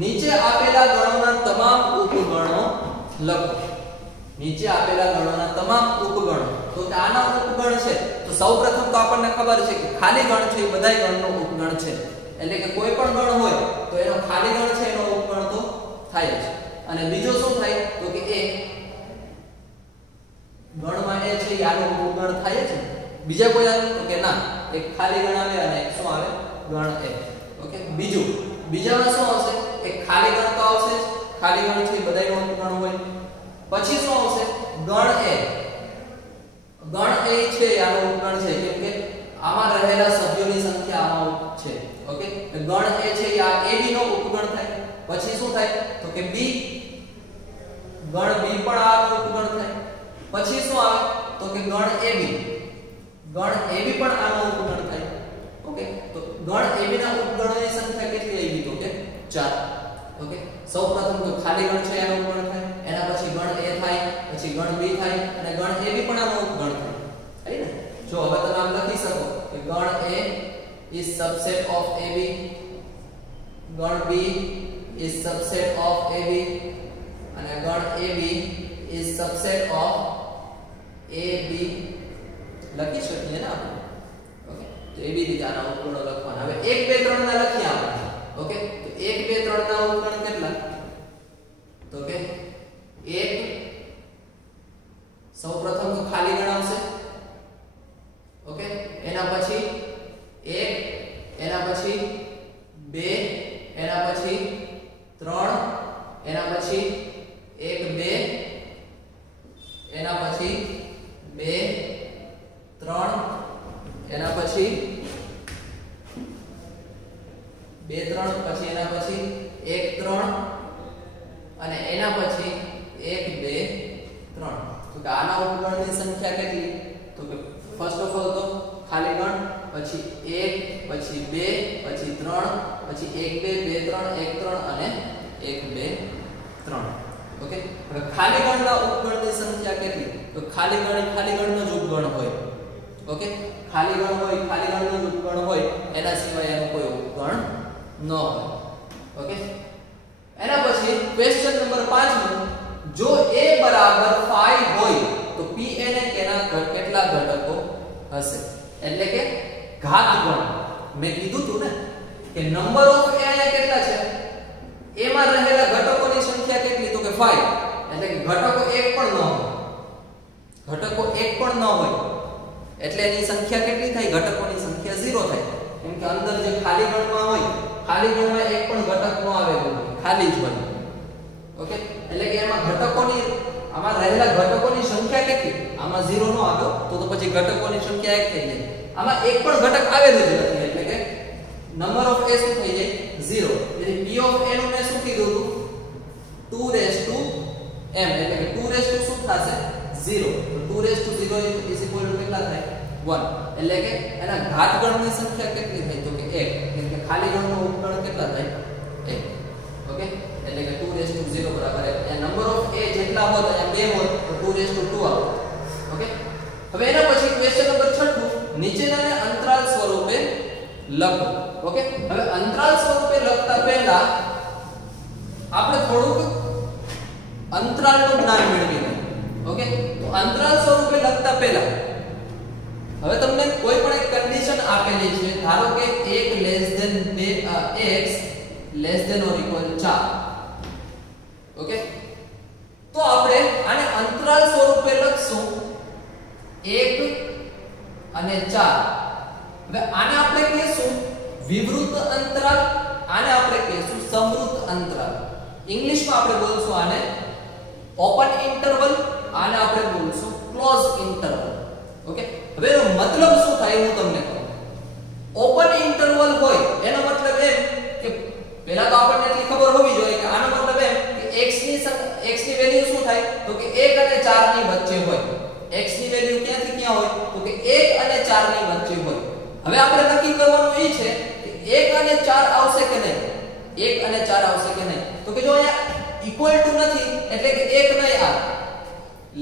નીચે આપેલા ગણોના તમામ ઉપગણો લખો. નીચે આપેલા ગણોના તમામ ઉપગણો. તો આના ઉપગણ છે તો સૌપ્રથમ તો આપણને ખબર છે કે ખાલી ગણ છે એ બધાય ગણનો ઉપગણ છે. એટલે કે કોઈ પણ ગણ હોય તો એનો ખાલી ગણ છે એનો ઉપગણ તો થાય જ. અને બીજો શું થાય? તો કે એ ગણમાં એ છે આનો ઉપગણ થાય છે. બીજા કોઈ આવે તો કે ના, એક ખાલી ગણ આવે અને એક શું આવે? ગણ એ. ઓકે, બીજામાં શું આવશે? એક ખાલી ગણ તો આવશે જ. ખાલી ગણ છે બધાયનો ઉપગણ હોય. પછી શું આવશે? ગણ એ. ગણ એ છે આનો ઉપગણ છે. કેમ કે આમાં રહેલા સભ્યોની સંખ્યા આમાં છે. ઓકે, ગણ એ છે આ AB નો ઉપગણ થાય. પછી શું થાય? તો કે B, ગણ B પણ આનો ઉપગણ થાય. પછી શું આવે? તો કે ગણ AB પણ આનો ઉપગણ થાય. ઓકે, તો ગણ AB ના ઉપગણોની સંખ્યા કેટલી આવી? તો કે 4. ઓકે, સૌપ્રથમ તો ખાલી ગણ છે એનો ઉપગણ થાય. એના પછી ગણ A થાય, પછી ગણ B થાય અને ગણ AB પણ આનો ઉપગણ થાય. હે ને? જો હવે તમે આમ લખી શકો કે ગણ A is subset of AB, ગણ B is subset of AB અને ગણ AB is subset of AB લખી શકીએ ને આપણે. ઓકે, તો એવી રીતે આના ઉપગણો લખવાના. હવે 1 2 3 ના લખીએ આપણે. ઓકે, તો 1 2 3 ના ઉપગણ કેટલા? તો કે 1 સૌપ્રથમ તો ખાલી ગણ આવશે. ઓકે, એના પછી 1, એના પછી 2, એના પછી 3, એના પછી 1 2, એના પછી 2 3, એના પછી 2 3, પછી એના પછી 1 3 અને એના પછી 1 2 3. તો કે આના ઉપગણની સંખ્યા કેટલી? તો કે ફર્સ્ટ ઓફ ઓલ તો ખાલી ગણ, પછી 1, પછી 2, પછી 3, પછી 1 2 2 3 1 3 અને 1 2 3. ઓકે, હવે ખાલી ગણના ઉપગણની સંખ્યા કેટલી? તો ખાલી ગણનો જ ઉપગણ હોય. ઓકે, ખાલી ગણ હોય, ખાલી ગણનો જ ઉપગણ હોય, એના સિવાય એનો કોઈ ઉપગણ ન હોય. ઓકે, એના પછી ક્વેશ્ચન નંબર 5, જો A બરાબર 5 હોય તો Pn એ કેટલા ઘટકો હશે? એટલે કે ઘાત ગણ. મેં કીધું તું ને કે નંબર ઓફ A અહીંયા કેટલા છે? A માં રહેલા ઘટકોની સંખ્યા કેટલી? તો કે 5. એટલે કે ઘટકો એક પણ ન હોય. ઘટકો એક પણ ન હોય એટલે એની સંખ્યા કેટલી થાય? ઘટકોની સંખ્યા 0 થાય. કેમ કે અંદર જે ખાલી ગણમાં હોય, ખાલી ગણમાં એક પણ ઘટક ન આવેલું હોય, ખાલી જ હોય. ઓકે, એટલે કે એમાં ઘટકોની આમાં રહેલા ઘટકોની સંખ્યા કેટલી? આમાં 0 નો આવ્યો તો પછી ઘટકોની સંખ્યા 1 થઈ જાય. આમાં એક પણ ઘટક આવેલું જ નથી એટલે કે નંબર ઓફ A શું થઈ જાય? 0. એટલે P ઓફ A નું મેં શું કીધું હતું? 2m. એટલે કે 2 શું થશે? 0. તો 2 ઇઝ ઇક્વલ ટુ કેટલા થાય? 1. એટલે કે એના ઘાત ગણની સંખ્યા કેટલી થાય? તો કે 1. એટલે કે ખાલી ગણનો ઉપગણ કેટલા થાય? 1. ઓકે, એટલે કે 2 બરાબર એ નંબર ઓફ A જેટલા હોત અહીંયા 2 હોત તો 2 આવે. ઓકે, હવે એના પછી ક્વેશ્ચન નંબર 6, નીચેનાને અંતરાલ સ્વરૂપે લખો. ઓકે, હવે અંતરાલ સ્વરૂપે લખતા પહેલા આપણે થોડુંક અંતરાલનું જ્ઞાન મેળવી લઈએ. ઓકે, તો અંતરાલ સ્વરૂપે લખતા પહેલા હવે તમને કોઈ પણ એક કન્ડિશન આપેલી છે, ધારો કે 1 < ધેન ઓર ઇક્વલ 4. ઓકે, તો આપણે આને અંતરાલ સ્વરૂપે લખશું 1 અને 4. હવે આને આપણે કહીશું વિવૃત અંતરાલ, આને આપણે કહીશું સમવૃત અંતરાલ. ઇંગ્લિશમાં આપણે બોલશું આને ઓપન ઇન્ટરવલ, આને આપણે બોલશું ક્લોઝ ઇન્ટરવલ. ઓકે, હવે એનો મતલબ શું થાય હું તમને કહું. ઓપન ઇન્ટરવલ હોય એનો મતલબ એમ કે પહેલા તો આપણને એટલી ખબર હોવી જોઈએ કે આનો મતલબ એમ કે x ની વેલ્યુ શું થાય તો કે 1 અને 4 ની વચ્ચે હોય. x ની વેલ્યુ ક્યાંથી ક્યાં હોય તો કે 1 અને 4 ની વચ્ચે હોય. હવે આપણે નક્કી કરવાનું એ છે કે 1 અને 4 આવશે કે નહીં, 1 અને 4 આવશે કે નહીં. તો કે જો અહીંયા ઇક્વલ ટુ નથી એટલે કે 1 નહીં આવે,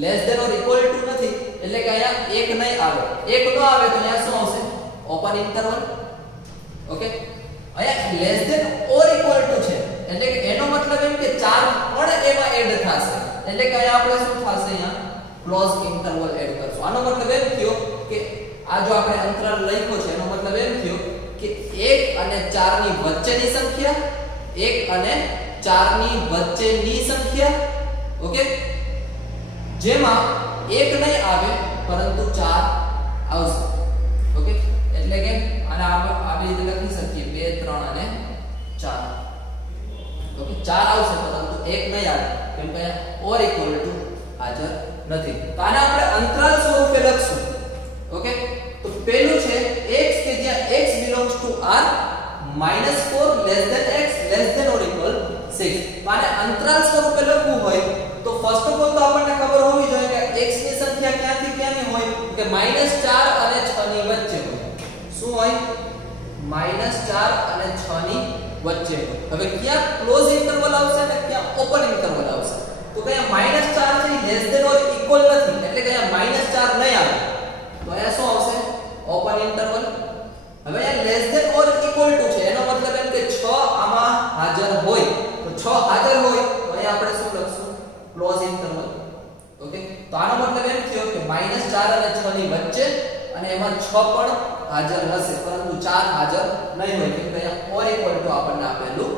less than or equal to નથી એટલે કે અહીંયા 1 નહીં આવે. 1 ન આવે તો અહીંયા શું આવશે ઓપન ઇન્ટરવલ. ઓકે, અહીંયા less than or equal to છે એટલે કે એનો મતલબ એમ કે 4 પણ એમાં એડ થશે એટલે કે અહીંયા આપણે શું થશે અહીંયા ક્લોઝ ઇન્ટરવલ એડ કરશું. આનો મતલબ એમ થયો કે આ જો આપણે અંતરાલ લખ્યો છે એનો મતલબ એમ થયો કે 1 અને 4 ની વચ્ચેની સંખ્યા, 1 અને 4 ની વચ્ચેની સંખ્યા, ઓકે, જેમાં 1 નહીં આવે પરંતુ 4 આવશે. ઓકે, એટલે કે આને આવી રીતે લખી શકીએ 2 3 અને 4. ઓકે, 4 આવશે પરંતુ 1 નહીં આવે કેમ કે ઓર ઇક્વલ ટુ હાજર નથી. તો આને આપણે અંતરાલ સ્વરૂપે લખશું. ઓકે, તો પહેલું છે x કે જ્યાં x belongs to r -4 less than x less than or equal 6. તો આને અંતરાલ સ્વરૂપે લખવું હોય તો ફર્સ્ટ ઓફ ઓલ તો આપણને ખબર હોવી જોઈએ કે x ની સંખ્યા ક્યાંથી ક્યાંની હોય કે -4 અને 6 ની વચ્ચે હોય. શું હોય? -4 અને 6 ની વચ્ચે. હવે ક્યાં ક્લોઝ ઇન્ટરવલ આવશે અને ક્યાં ઓપન ઇન્ટરવલ આવશે? તો કે અહીંયા -4 છે લેસ ધેન ઓર ઇક્વલ નથી એટલે કે અહીંયા -4 નહીં આવે તો અહીંયા શું આવશે ઓપન ઇન્ટરવલ. હવે અહીંયા less than or equal to છે એનો મતલબ એમ કે 6 આમાં હાજર હોય તો 6 હાજર હોય તો અહીંયા આપણે શું લખશું ક્લોઝ ઇન્ટરવલ. ઓકે, તો આનો મતલબ એમ થયો કે -4 અને 6 ની વચ્ચે અને એમાં 6 પણ હાજર હશે પરંતુ 4 હાજર નહીં હોય કેમ કે અહીંયા ઓર ઇક્વલ ટુ આપણને આપેલું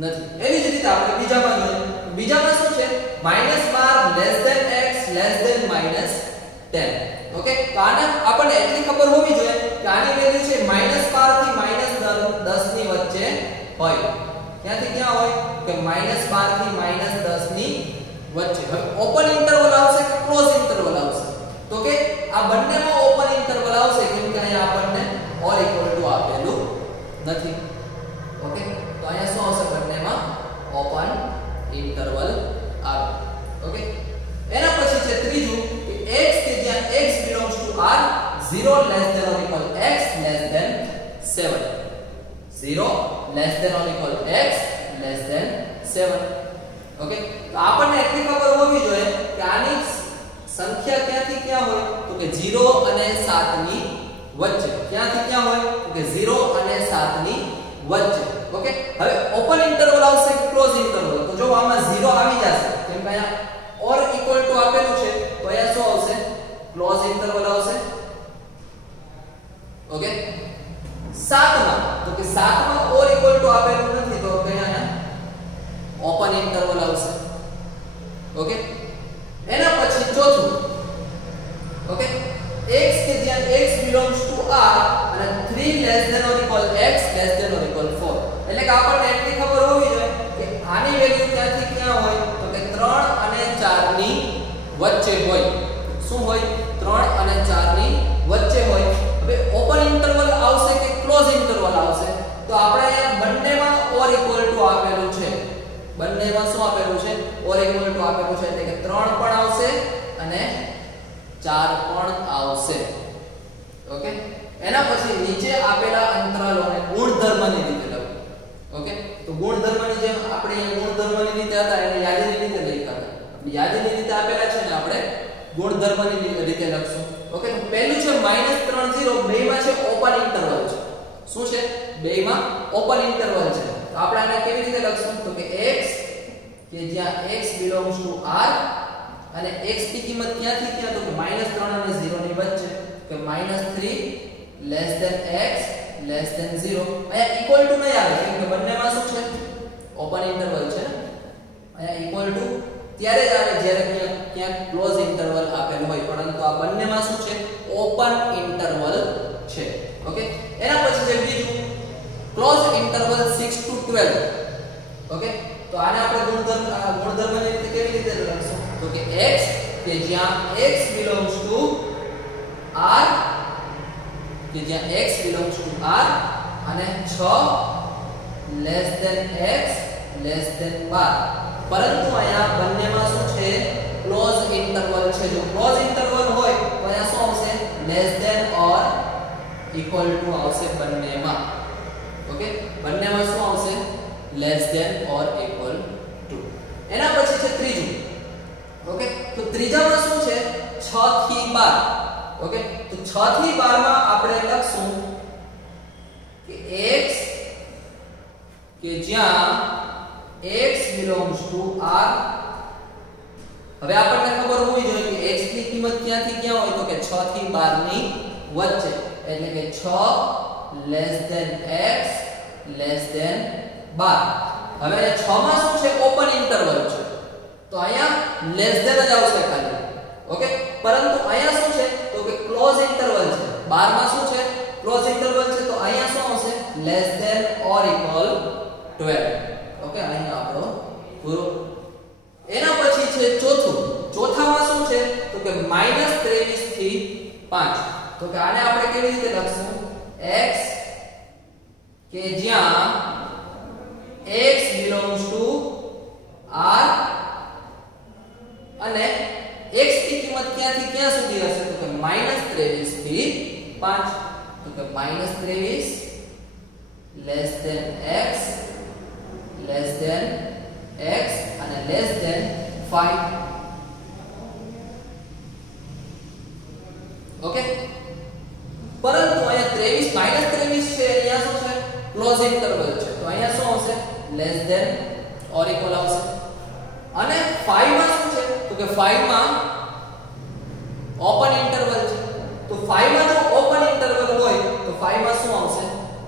નથી. એવી જ રીતે આપણે બીજામાં જોઈએ. બીજામાં શું છે -12 less than x less than -10. Okay, તો આને આપણને એટલી ખબર હોવી જોઈએ કે આની વેલ્યુ છે -12 થી -10 ની વચ્ચે હોય. ક્યાંથી ક્યાં હોય કે -12 થી -10 ની વચ્ચે. હવે ઓપન ઇન્ટરવલ આવશે કે ક્લોઝ ઇન્ટરવલ આવશે તો કે આ બંનેમાં ઓપન ઇન્ટરવલ આવશે કેમ કે અહીંયા આપણને ઓર ઇક્વલ ટુ આપેલું નથી. ઓકે, તો અહીંયા શું આવશે બંનેમાં ઓપન ઇન્ટરવલ આવે. ઓકે, એના પછી છે ત્રીજું કે x કે જ્યાં x belongs to r 0 less than or equal x less than 7. 0 less than or equal x less than 7. Okay, તો આપણને એટલી ખબર હોવી જોઈએ કે આની સંખ્યા ક્યાંથી ક્યાં હોય તો કે 0 અને 7 ની વચ્ચે. ક્યાંથી ક્યાં હોય તો કે 0 અને 7 ની વચ્ચે. ઓકે, હવે ઓપન ઇન્ટરવલ આવશે કે ક્લોઝ ઇન્ટરવલ? તો જો આમાં 0 આવી જશે કેમ કે અહીંયા ઓર ઇક્વલ ટુ આપેલું છે તો અહીંયા શું આવશે ક્લોઝ ઇન્ટરવલ આવશે. ઓકે, 7માં તો કે 7માં ઓર ઇક્વલ ટુ આપેલું નથી તો કે અહીંયા ઓપન ઇન્ટરવલ આવશે. ઓકે, એના પછી ચોથું. ઓકે, x કે જ્યાં x belongs to r અને 3 less than or equal x less than or equal 4. એટલે કે આપણને એટલી ખબર હોવી જોઈએ કે આની વેલ્યુ ક્યાંથી ક્યાં હોય તો કે 3 અને 4 ની વચ્ચે હોય. શું હોય? 3 અને 4 ની વચ્ચે હોય. હવે ઓપન ઇન્ટરવલ આવશે કે ક્લોઝ ઇન્ટરવલ આવશે? તો આપણે અહીંયા બંનેમાં ઓર ઇક્વલ ટુ આપેલું છે. બંનેમાં શું આપેલું છે? ઓર ઇક્વલ ટુ આપેલું છે એટલે કે 3 પણ આવશે અને 4 પણ આવશે. ઓકે, એના પછી નીચે આપેલા અંતરાલોને ગુણધર્મની રીતે લખો. ઓકે, તો ગુણધર્મની જેમ આપણે અહીંયા ગુણધર્મની રીતે હતા એને યાદીની રીતે લખ્યા હતા. યાદીની રીતે આપેલા છે ને આપણે ગુણધર્મની રીતે લખશું. ઓકે, તો પહેલું છે -3 0 બેમાં છે ઓપન ઇન્ટરવલ છે. શું છે? બેમાં ઓપન ઇન્ટરવલ છે. તો આપણે આને કેવી રીતે લખશું તો કે x કે જ્યાં x belongs to r અને x ની કિંમત ક્યાંથી ક્યાં તો કે -3 અને 0 ની વચ્ચે કે -3 less than x less than 0. અહીંયા ઇક્વલ ટુ નહીં આવે કેમ કે બંનેમાં શું છે ઓપન ઇન્ટરવલ છે ને અહીંયા ઇક્વલ ટુ ત્યારે જ આવે જ્યારે ક્યાંક ક્લોઝ ઇન્ટરવલ આપેલું હોય, પરંતુ આ બંનેમાં શું છે? ઓપન ઇન્ટરવલ છે. ઓકે, એના પછી જે બીજું ક્લોઝ ઇન્ટરવલ 6 to 12. ઓકે, તો આને આપણે ગુણધર્મની રીતે કેવી રીતે લખશું? તો કે x કે જ્યાં x belongs to r, કે જ્યાં x belongs to r અને 6 less than x less than 12. પરંતુ અહીંયા બંનેમાં શું છે? ક્લોઝ ઇન્ટરવલ છે. જો ક્લોઝ ઇન્ટરવલ હોય તો અહીંયા શું આવશે? Less than or equal to આવશે બંનેમાં. ઓકે, બંનેમાં શું આવશે? Less than or equal to. એના પછી છે ત્રીજું. ઓકે, તો ત્રીજામાં શું છે? 6 થી 12. ઓકે, તો 6 થી 12 માં આપણે લખશું કે x કે જ્યાં x belongs to r. હવે આપણને ખબર હોવી જોઈએ કે x ની કિંમત ક્યાંથી ક્યાં હોય? તો કે 6 થી 12 ની વચ્ચે, એટલે કે 6 less than x less than 12. હવે 6 માં શું છે? ઓપન ઇન્ટરવલ છે, તો અહીંયા લેસ ધેન જ આવશે ખાલી. ઓકે, પરંતુ અહીંયા શું છે? તો કે ક્લોઝ ઇન્ટરવલ છે. 12 માં શું છે? ક્લોઝ ઇન્ટરવલ છે, તો અહીંયા શું આવશે? Less than or equal 12. Okay, અહીંયા આપણો પૂરો. એના પછી છે ચોથું. ચોથામાં શું છે? તો કે -23 થી 5. તો કે આને આપણે કેવી રીતે લખશું? x કે જ્યાં x belongs to r અને x ની કિંમત ક્યાંથી ક્યાં સુધી હશે? તો કે -23 થી 5. તો કે -23 less than x less than x અને less than 5. ઓકે, પરંતુ અહીંયા 23 છે, અહીંયા શું છે? ક્લોઝ ઇન્ટરવલ છે, તો અહીંયા શું આવશે? લેસ ધેન ઓર ઇક્વલ આવશે. અને 5 માં શું છે? તો કે 5 માં ઓપન ઇન્ટરવલ છે, તો 5 માં જો ઓપન ઇન્ટરવલ હોય તો 5 માં શું આવશે?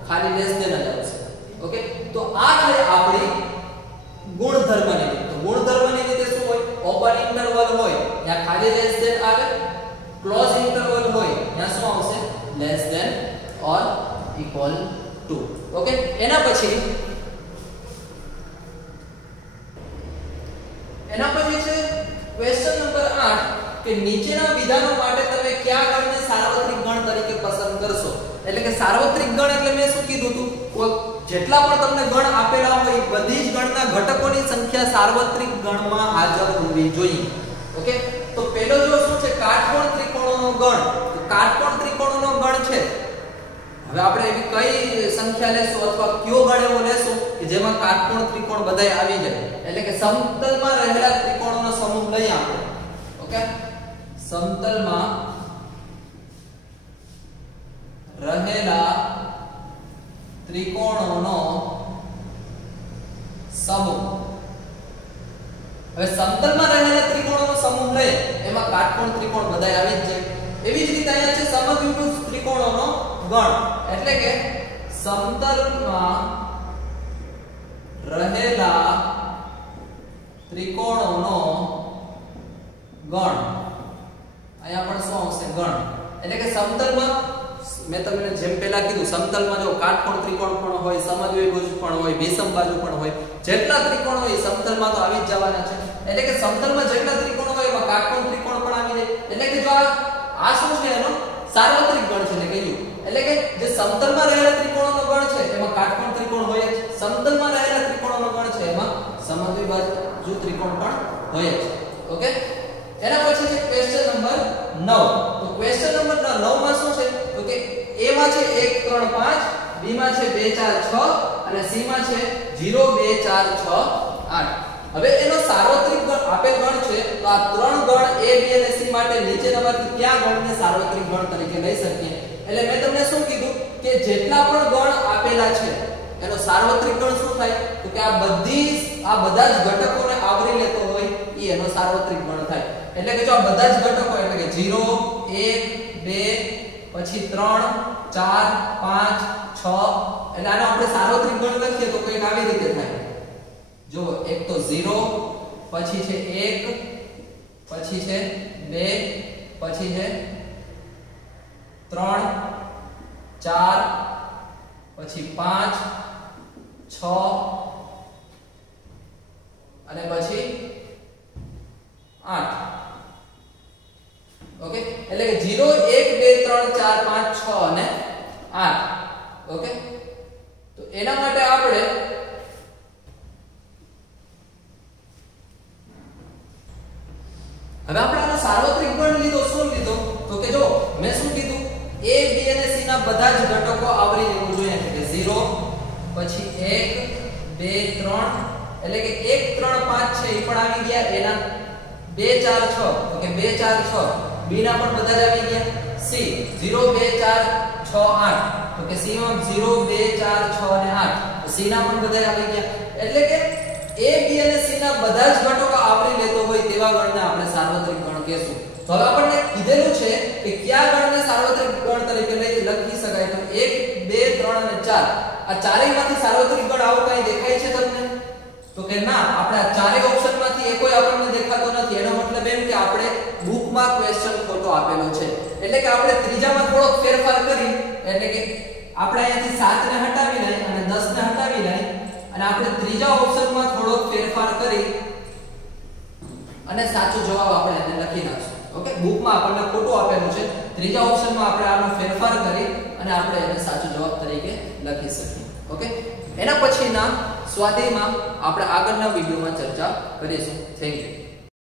ખાલી લેસ ધેન જ આવશે. ઓકે, તો આ છે આપણી ગુણધર્મની રીત. તો ગુણધર્મની રીતે શું હોય? ઓપન ઇન્ટરવલ હોય ત્યાં ખાલી લેસ ધેન આવે, ક્લોઝ ઇન્ટરવલ હોય ત્યાં શું આવશે? Less than or equal to. Okay, એના પછી છે ક્વેશ્ચન નંબર 8 કે નીચેના વિધાનો માટે તમે કયા ગણને સાર્વત્રિક ગણ તરીકે પસંદ કરશો? એટલે કે સાર્વત્રિક ગણ એટલે મેં શું કીધું હતું? જેટલા પણ તમને ગણ આપેલા હોય બધી જ ગણના ઘટકોની સંખ્યા સાર્વત્રિક ગણમાં હાજર હોવી જોઈએ. ઓકે, તો પહેલો જો શું છે? કાટકોણ ત્રિકોણોનો ગણ. તો કાટકોણ ત્રિકોણોનો ગણ છે. હવે આપણે એવી કઈ સંખ્યા લેશું અથવા કયો ગણ એવો લેશું કે જેમાં કાટકોણ ત્રિકોણ બધાય આવી જાય? એટલે કે સમતલમાં રહેલા ત્રિકોણોનો સમૂહ લઈએ આપણે. ઓકે, સમતલમાં રહેલા ત્રિકોણોનો સમૂહ. હવે સમતલમાં રહેલા ત્રિકોણોનો સમૂહ લઈએ એમાં કાટકોણ ત્રિકોણ બધાય આવી જ જાય. એવી જ રીતે અહીંયા છે સમદ્વિભુજ ત્રિકોણોનો ગણ. એટલે કે સમતલમાં રહેલા ત્રિકોણોનો ગણ. અહીંયા પણ શું આવશે? ગણ. એટલે કે સમતલમાં મેં તમને જેમ પહેલા કીધું, સમતલમાં જો કાટકોણ ત્રિકોણ પણ હોય, સમદ્વિભુજ પણ હોય, વિષમ બાજુ પણ હોય, જેટલા ત્રિકોણ હોય સમતલમાં તો આવી જ જવાના છે. એટલે કે સમતલમાં જેટલા ત્રિકોણ હોય એમાં કાટકોણ ત્રિકોણ પણ આવી જાય. એટલે કે જો આ શું છે? એનો સાર્વત્રિક ગણ છે. એટલે કીધું, એટલે કે જે સમતલમાં રહેલા ત્રિકોણોનો ગણ છે એમાં કાટકોણ ત્રિકોણ હોય જ. સમતલમાં રહેલા ત્રિકોણોનો ગણ છે એમાં સમદ્વિબાજુ ત્રિકોણ પણ હોય જ. ઓકે, એના પછી છે ક્વેશ્ચન નંબર 9. તો ક્વેશ્ચન નંબર 9 માં શું છે? તો કે A માં છે 1 3 5, B માં છે 2 4 6 અને C માં છે 0 2 4 6 8. હવે એનો સાર્વત્રિક ગણ આપેલ ગણ છે, તો આ ત્રણ ગણ A B અને C માટે નીચેનામાંથી કયા ગણને સાર્વત્રિક ગણ તરીકે લઈ શકીએ? એટલે મેં તમને શું કીધું કે જેટલા પણ ગણ આપેલા છે એનો સાર્વત્રિક ગણ શું થાય? તો કે આ બધા જ ઘટકોને આવરી લેતો હોય એ એનો સાર્વત્રિક ગણ થાય. એટલે કે જો આ બધા જ ઘટકો એટલે કે 0 1 2 પછી 3 4 5 6 એટલે આનો આપણે સાર્વત્રિક ગણ લખીએ તો કંઈક આવી રીતે થાય. જો એક તો 0, પછી છે 1, પછી છે 2, પછી છે 3, 4, પછી 5, 6 અને પછી 8. ઓકે, એટલે કે 0 1 2 3 4 5 6 અને 8. ઓકે, તો એના માટે આપણે હવે આપણે આનો સાર્વત્રિક ગણ લીધો. શું લીધો? તો કે જો મેં શું કીધું, a b અને c ના બધા જ ઘટકો આવરી લેવું જોઈએ. એટલે કે 0, પછી 1 2 3, એટલે કે 1 3 5 છે એ પણ આવી ગયા. એના 2 4 6, તો કે 2 4 6. b ના પણ બધા જ આવી ગયા. c 0 2 4 6 8, તો કે c માં 0 2 4 6 અને 8, તો c ના પણ બધા આવી ગયા. એટલે કે a b અને c ના બધા જ ઘટકો આવરી લેતો હોય તેવા ગણને આપણે સાર્વત્રિક ગણ કહેશું. તો હવે આપણને કીધેલું છે કે કયા ગણને સાર્વત્રિક ગણ તરીકે લખી શકાય. તો 1 2 3 અને 4, આ ચારેયમાંથી સાર્વત્રિક ગણ આવો કઈ દેખાય છે તમને? તો કે ના, આપણે આ ચારેય ઓપ્શનમાંથી એકોય આપણને દેખાતો નથી. એનો મતલબ એમ કે આપણે બુકમાં ક્વેશ્ચન ખોટો આપેલો છે. એટલે કે આપણે ત્રીજામાં થોડોક ફેરફાર કરી, એટલે કે આપણે અહીંયાથી 7 ને હટાવી લઈ અને 10 ને હટાવી લઈ અને આપણે ત્રીજા ઓપ્શનમાં થોડોક ફેરફાર કરી અને સાચો જવાબ આપણે એને લખી નાખશું. ઓકે, બુકમાં આપણને ખોટું આપેલું છે, ત્રીજા ઓપ્શનમાં આપણે આનો ફેરફાર કરી અને આપણે એને સાચો જવાબ તરીકે લખી શકીએ. ઓકે, એના પછીના સ્વાધ્યાયમાં આપણે આગળના વિડિયોમાં ચર્ચા કરીશું. Thank you.